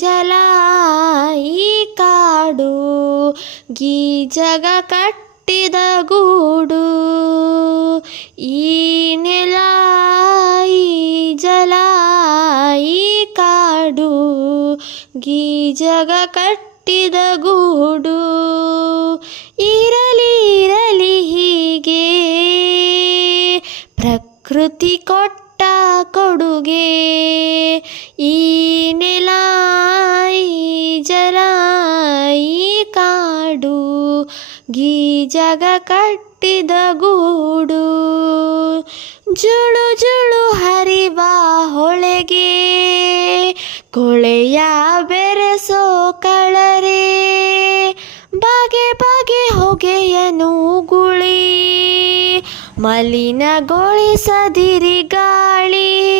ಜಲಾಯಿ ಕಾಡು ಗೀಜಗ ಕಟ್ಟಿದ ಗೂಡು ಈ ನೆಲಾಯಿ ಜಲಾಯಿ ಕಾಡು ಗೀಜಗ ಕಟ್ಟಿದ ಗೂಡು ಇರಲಿ ಇರಲಿ ಹೀಗೆ ಪ್ರಕೃತಿ ಕೊಟ್ಟ ಕೊಡುಗೆ. ಈ ನೆಲ ಈ ಜಲ ಈ ಕಾಡು ಗೀ ಜಗ ಕಟ್ಟಿದ ಗೂಡು. ಜುಳು ಜುಳು ಹರಿವ ಹೊಳೆಗೆ, ಕೊಳೆಯ ಬೆರೆಸೋ ಕಳರೆ. ಬಗೆ ಬಗೆ ಹೊಗೆಯನು ಗುಳಿ. ಮಲಿನಗೊಳಿಸದಿರಿ ಗಾಳಿ.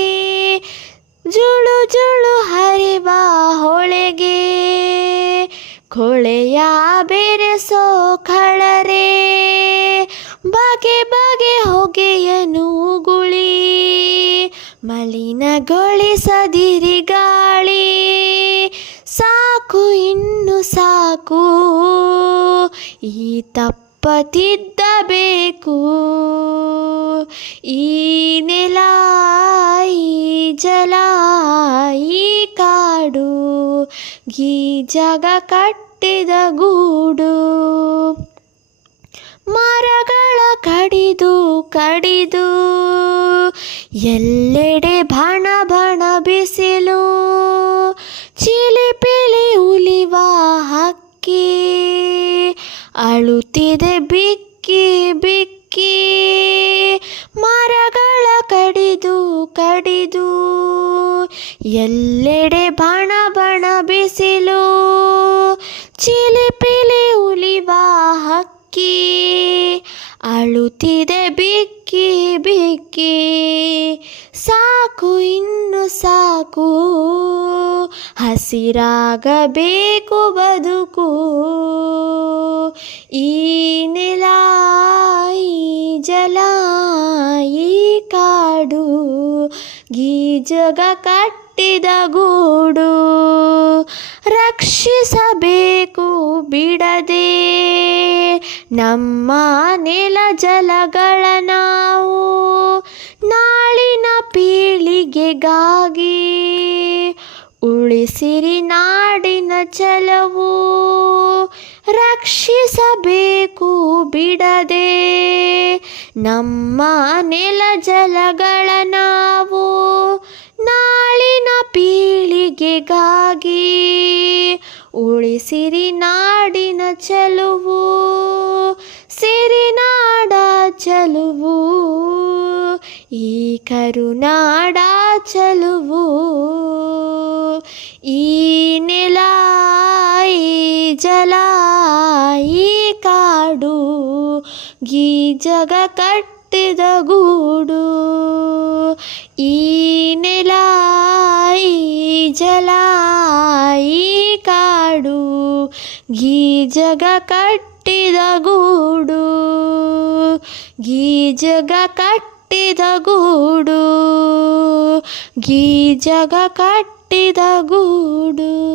ಜುಳು ಜುಳು ಹರಿವ ಹೊಳೆಗೆ. ಕೊಳೆಯ ಬೆರೆಸೋ ಕಳರೆ. ಬಗೆ ಬಗೆ ಹೊಗೆಯನು ಗುಳಿ ಮಲಿನಗೊಳಿಸದಿರಿ ಗಾಳಿ. ಸಾಕು ಇನ್ನು ಸಾಕು. ಈ ತಪ್ಪತಿದ್ದಬೇಕು ಈ ನೆಲ, ಈ ಜಲ, ಈ ಕಾಡು, ಈ ಜಗ ಕಟ್ಟಿದ ಗೂಡು. ಮರಗಳ ಕಡಿದು ಕಡಿದು, ಎಲ್ಲೆಡೆ ಬಣ ಬಣ. ಅಳುತ್ತಿದೆ ಬಿಕ್ಕಿ ಬಿಕ್ಕಿ, ಮರಗಳ ಕಡಿದು ಕಡಿದು, ಎಲ್ಲೆಡೆ ಬಣ ಬಣ ಬಿಸಿಲು, ಚಿಲಿಪಿಲಿ ಉಲಿವ ಹಕ್ಕಿ, ಅಳುತ್ತಿದೆ ಬಿಕ್ಕಿ ಬಿಕ್ಕಿ, ಸಾಕು ಇನ್ನು ಸಾಕು, ಹಸಿರಾಗಬೇಕು ಬದುಕು ಜಗ ಕಟ್ಟಿದ ಗೂಡು ರಕ್ಷಿಸಬೇಕು ಬಿಡದೆ ನಮ್ಮ ನೆಲ ಜಲಗಳ ನಾವು ನಾಳಿನ ಪೀಳಿಗೆಗಾಗಿ ಉಳಿಸಿರಿ ನಾಡಿನ ಚಲವು ರಕ್ಷಿಸಬೇಕು ಬಿಡದೆ ನಮ್ಮ ನೆಲ ಜಲಗಳ ನಾವು ಪೀಳಿಗೆಗಾಗಿ ಉಳಿಸಿರಿ ನಾಡಿನ ಚಲುವು ಸಿರಿನಾಡ ಚಲುವು, ಈ ಕರುನಾಡ ಚಲುವು, ಈ ನೆಲ, ಈ ಜಲ, ಈ ಕಾಡು, ಈ ಜಗ ಕಟ್ಟಿದ ಈ ಜಗ ಕಟ್ಟಿದ ಗೂಡು ಗೀಜಗ ಜಗ ಕಟ್ಟಿದ ಗೂಡು ಈ ಜಗ ಕಟ್ಟಿದ ಗೂಡು.